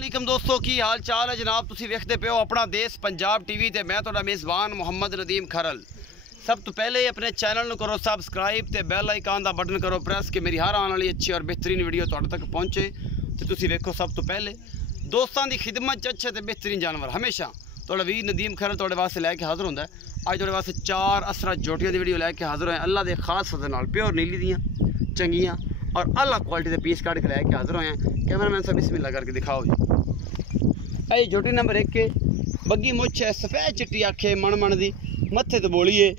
अस्सलामुअलैकुम दोस्तों की हाल चाल है जनाब। तुसी वेखते पे हो अपना देश पंजाब टीवी ते मैं तुहाडा मेज़बान मोहम्मद नदीम खरल। सब तो पहले अपने चैनल करो सबसक्राइब ते बैल आइकन का बटन करो प्रेस कि मेरी हर आने वाली अच्छी और बेहतरीन वीडियो तुहाडे तक पहुँचे। तो तुसी वेखो सब तो पहले दोस्तों की खिदमत अच्छे ते बेहतरीन जानवर हमेशा तुहाडा वीर नदीम खरल तुहाडे वास्ते लैके हाज़र होंदा है। अज तुहाडे वास्ते 4 असरा जोटियां दी वीडियो लैके हाज़र होए अल्लाह दे खास फज़ल नाल प्योर नीली दियां चंगियां और अला क्वालिटी के पीस काट के लैके हाज़र होए हैं। कैमरामैन साहब बिस्मिल्लाह करके दिखाओ जी। ये जोटी नंबर 1 के बग्गी मुछ है, सफ़ेद चिट्टी आँख है, मन दी मत्थे तो बोली है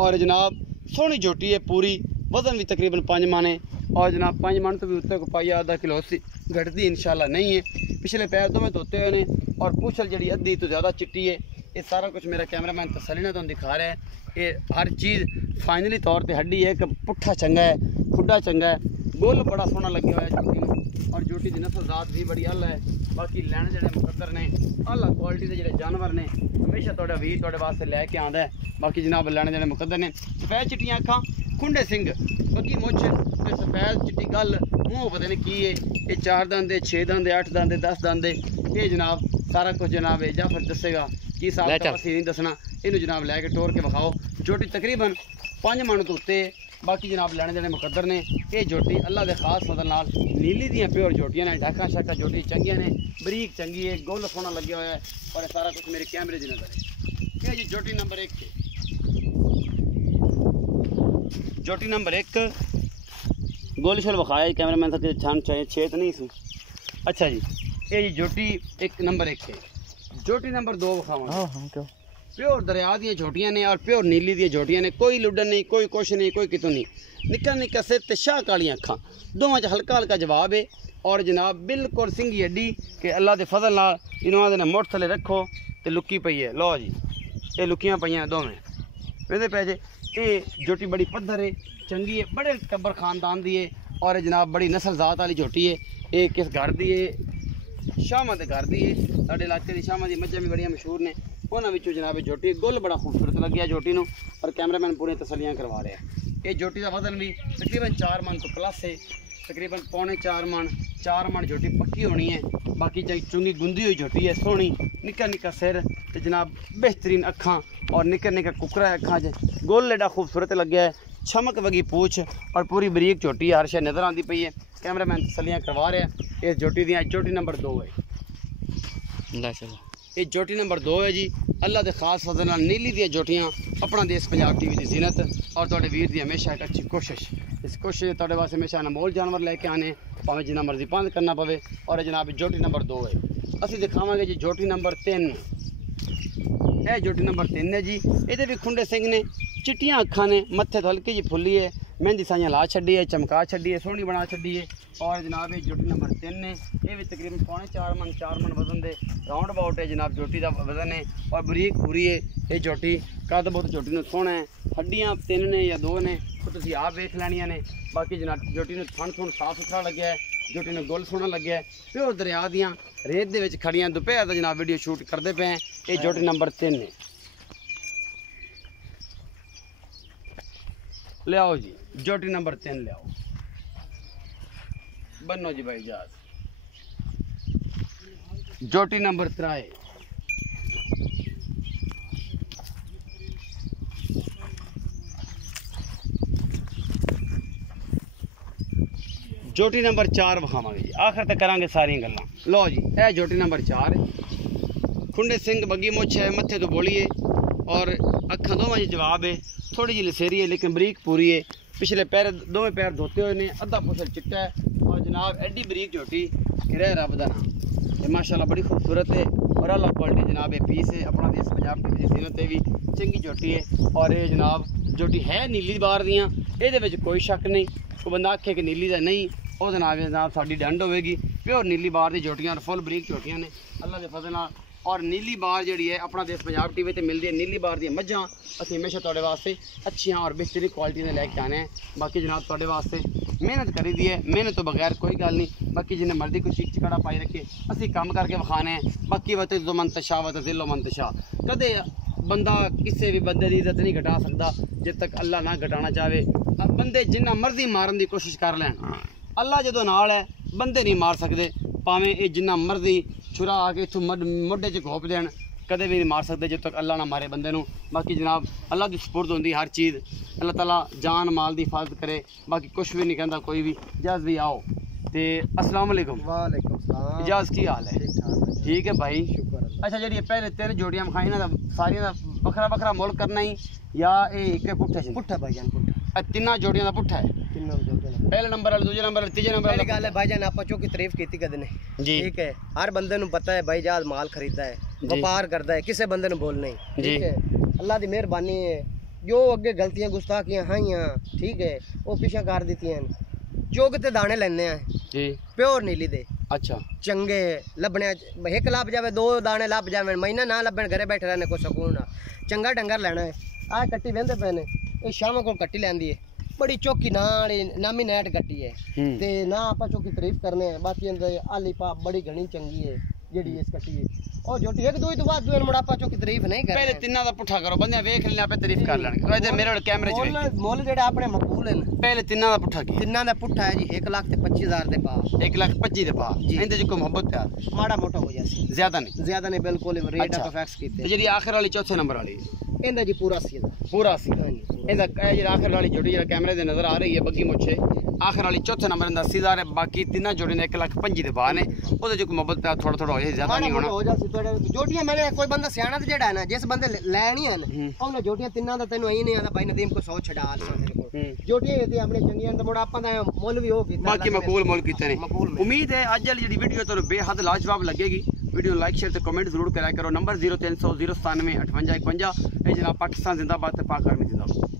और जनाब सोहनी जोटी है पूरी। वजन भी तकरीबन 5 मन है और जनाब 5 मन तो भी उत्ते को पाइया आधा किलो घटती इंशाल्लाह नहीं है। पिछले पैर तो मैं धोते हुए ने और पूछल जड़ी अद्धी तो ज़्यादा चिट्टी है। ये सारा कुछ मेरा कैमरामैन तसल्ली ने तो दिखा रहा है। ये हर चीज़ फाइनली तौर पर हड्डी है कि पुट्ठा चंगा है, खुड्डा चंगा है, गोल बड़ा सोहना लगे हुआ है जोटी में और जोटी की नस्ल जात भी बड़ी अल है। बाकी लैने जड़े मुकद्दर ने अल क्वालिटी के जोड़े जानवर ने हमेशा थोड़ा वीर थोड़े वास्ते लैके आंदा है। बाकी जनाब लैने जड़े मुकद्दर ने सफ़ेद चिट्टियां अखां, खुंडे सिंह, बग्गी मुछ ते सफ़ेद चिट्टी गल, मूँह पता नहीं की है। ये 4 दंद है, 6 दंद है, 8 दंद है, 10 दंद है। ये जनाब सारा कुछ जनाब है जाफर दसेगा की साहब असी नहीं दसना। इनू जनाब लैके टोर के विखाओ। जोटी तकरीबन 5 मन तो उत्ते है। बाकी जनाब लैने देने मुकद्दर ने। ये जोटी अल्लाह के खास फजल नाल नीली दियाँ प्योर जोटियां ने, ढाका शाका जोटी चंगियां ने, बरीक चंगी है, गोल सोना लगे हुआ है और ये सारा कुछ मेरे कैमरे की नजर है। ये जी जोटी नंबर 1 के जोटी नंबर 1 गोल शोल विखाया कैमरामैन साहब छान चाहिए 6 तो नहीं सू। अच्छा जी ये जी जोटी नंबर 1 है। जोटी नंबर 2 विखावा प्योर दरिया दी जोटियां ने और प्योर नीली दी जोटियां ने। कोई लुडन नहीं, कोई कुछ नहीं, कोई कितों नहीं। निक्का निक्का सिर ते शाह कालियां अखां, दोवां च हल्का हल्का जवाब है और जनाब बिल्कुल सिंगी हड्डी कि अल्लाह के फजल नाल इन्होंने ने मुठ थले रखो तो लुकी पई है। लो जी ये लुकियां पईयां दोवें वेंदे पै जे। ये जोटी बड़ी पद्धर है, चंगी है, बड़े टब्बर खानदान दी है और जनाब बड़ी नस्ल जात वाली जोटी है। ये किस घर दी है? शामा के घर दी है। साडे इलाके की शामा दी मज्जां भी बड़ियां मशहूर ने। उन्होंने जोटी जोटी गोल बड़ा खूबसूरत लग गया जोटी नूं और कैमरामैन पूरी तसलियां करवा रहे हैं। ये जोटी का वजन भी तकरीबन 4 मन तो प्लस है, तकरीबन पौने 4 मन जोटी पक्की होनी है। बाकी चुंगी गुंदी हुई जोटी है, सोहनी, निक्का निक्का सिर ते जनाब बेहतरीन अखां और निक्का निक्का कुकरा है अखां च, गोल एडा खूबसूरत लग गया है, छमक वगी पूछ और पूरी बरीक जोटी हर शे नज़र आती पई है। कैमरामैन तसलियां करवा रहे हैं। इस जोटी दी जोटी नंबर 2 है। ये जोटी नंबर 2 है जी। अल्लाह के खास फजल नाल नीली दी जोटियां अपना देश पंजाब टीवी की जीनत और तुहाडे वीर की हमेशा एक अच्छी कोशिश। इस कोशिश तुहाडे वास्ते हमेशा अनमोल जानवर लैके आने भावें जिन्ना मर्जी बंद करना पवे। और जनाब जोटी नंबर 2 है। असीं दिखावांगे जी जोटी नंबर 3। यह जोटी नंबर 3 है जी। ये भी खुंडे सिंह ने, चिट्टियां अखां ने, मत्थे तो हल्की जी फुल्ली है, मेहंदी साइयां ला छड़ी है, चमका छड़ी है, सोहनी बना छड़ी है। और जनाब ये जोटी नंबर 3 ने। ये भी तकरीबन पौने 4 मन वजन दे राउंड अबाउट है जनाब जोटी का वजन है और बरीक पूरी है। ये जोटी कद बहुत जोटी में सोहना है। हड्डियां 3 ने या 2 ने तो तुसीं आप वेख लैनियां ने। बाकी जनाब जोटी में थन थुन साफ सुथरा लग्या है, जोटी में गोल सोहना लग्या है। प्योर दरिया दियां रेत दे विच खड़ियां दोपहर का जनाब वीडियो शूट करते पे हैं। ये जोटी नंबर 3 है। ले आओ जी जोटी नंबर 3 ले आओ, बनो जी भाई जहाज। जोटी नंबर 3 जोटी नंबर 4 विखावांगे जी। आखिर तक करांगे सारी गल्लां। लो जी यह जोटी नंबर 4 है। खुंडे सिंह, बग्गी मुछ है, मत्थे तो बोली है और अखां दोवां जवाब है। थोड़ी जी लसेरी है लेकिन बरीक पूरी है। पिछले पैर दोवें पैर धोते हुए ने, अद्धा पुछल चिट्टा है और जनाब एडी बरीक जोटी गिरह रब दा नाम माशाल्लाह बड़ी खूबसूरत है और अल्लाह क्वालिटी जनाब ये पीस है। अपना देश पंजाब टीवी की जीनत भी चंगी जोटी है और ये जनाब जोटी है नीली बार दियाँ, ये कोई शक नहीं। कोई बंदा आखे कि नीली दा नहीं, वो जनाब साड़ी डंड होगी। प्योर नीली बार की जोटियां और फुल बरीक जोटियां ने अल्लाह के फजल नाल। और नीली बार जी है अपना देश पंजाब टीवी ते मिलती है। नीली बार दी मझां असीं हमेशा तुहाडे वास्ते अच्छियां और बेहतरीन क्वालिटी दे लैके आने हैं। बाकी जनाब तुहाडे वास्ते मेहनत करी दी है, मेहनत तो बगैर कोई गल नहीं। बाकी जिन्हें मर्जी कोई चीक चिकाड़ा पाई रखे असीं काम करके विखाने हैं। बाकी वत जो मंतशा वत जिलो मंतशा कदे बंदा किसी भी बंदे की इज्जत नहीं घटा सकता जब तक अल्लाह ना घटाना चाहे। बंदे जिन्ना मर्जी मारन की कोशिश कर लैन, अल्लाह जो नाल है बंदे नहीं मार सकते। भावें ये जिन्ना मर्जी छुरा आके इत्थों मोढे च घोप देन कदे भी नहीं मार सकते जब तक अल्लाह ना मारे बंदे नूं। बाकी जनाब अल्लाह की सपुर्द होंदी हर चीज़, अल्लाह ताला जान माल की हिफाजत करे, बाकी कुछ भी नहीं कहता कोई भी। इजाज़ भी आओ ते अस्सलाम वालेकुम। वालेकुम सलाम। इजाज़ की हाल है? ठीक है भाई। अच्छा जी पहले 3 जोड़ियां खाई इन्हां दा सारियां दा बखरा बखरा मुल करना ही या एक पुट्ठा सी? पुट्ठा भाईजान पुट्ठा। 3 जोड़ियां दा पुट्ठा है? पहले नंबर वाले, दूसरे नंबर वाले, तीसरे नंबर वाले। गल है भाईजान आप की तारीफ की कद ने जी, ठीक है। हर बंदे नूं पता है भाई जहाज माल खरीदा है, व्यापार करता है, किसी बंदे नूं बोल नहीं, ठीक है। अल्लाह दी मेहरबानी है, जो अगे गलतियां गुस्ताखियां हाइयां ठीक है वो पिछा कर दित्तियां। चुग ते दाने लेने जी, प्योर नीली दे। अच्छा चंगे लभने, एक लभ जावे, 2 दाने लभ जावे, महीना ना लभन, घरे बैठे रहने को सुकून आ। चंगा डंगर लेना है। आ कट्टी वेंदे पे ने, ये शाम को कट्टी लैंदी है, बड़ी चौकी नामी नैट कट्टी है ते ना आप चौकी तारीफ करने हैं। बाकी आली पा बड़ी घनी चंगी है जेडी इस कट्टी है। और जोटी एक दो ही तो बाद जो मुड़ापा चौकी तारीफ नहीं कर। पहले तिन्ना दा पुट्ठा करो, बंदे देख लेने आपे तारीफ कर लेंगे। इधर मेरे वाले कैमरे च मोल जेड़ा अपने मकबूल है। पहले तिन्ना दा पुट्ठा की? तिन्ना दा पुट्ठा है जी 1,25,000 दे पा। 1,25,000 दे पा जी। इंदे च कोई मोहब्बत है? माड़ा मोटा हो जासी, ज्यादा नहीं बिल्कुल रेट आप फिक्स कीते। ते जेडी आखिर वाली चौथे नंबर वाली इंदा जी पूरा सी पूरा सी इंदा जेड़ा आखिर वाली जोड़ी जेड़ा कैमरे दे नजर आ रही है बग्गी मुछे आखिर वाली चौथे नंबर इंदा 80,000 है। बाकी तीना जोड़ी ने 1,25,000 दे पा ने, ओदे च कोई मोहब्बत थोड़ा थोड़ा हो जाए, ज्यादा नहीं होना। हो जासी थोड़ा जोटियां मैंने कोई बंदा सियाना जेड़ा है ना, जिस बंदे लेनी है ना उन्हें जोटियां तिन्ना दा तैनू ही नहीं आंदा भाई नदीम को 100 छड़ा मेरे को। जोटियां होती अपने चंगियां ते मुड़ा आपा दा मुल भी हो कीता, बाकी मकबूल मुल कीते ने। उम्मीद है अज वाली जेडी वीडियो तो बेहद लाजवाब लगेगी। वीडियो लाइक शेयर ते कमेंट जरूर करा करो। नंबर 0300 097 58 51। ये जनाब पाकिस्तान जिंदाबाद ते पाक आर्मी जिंदाबाद।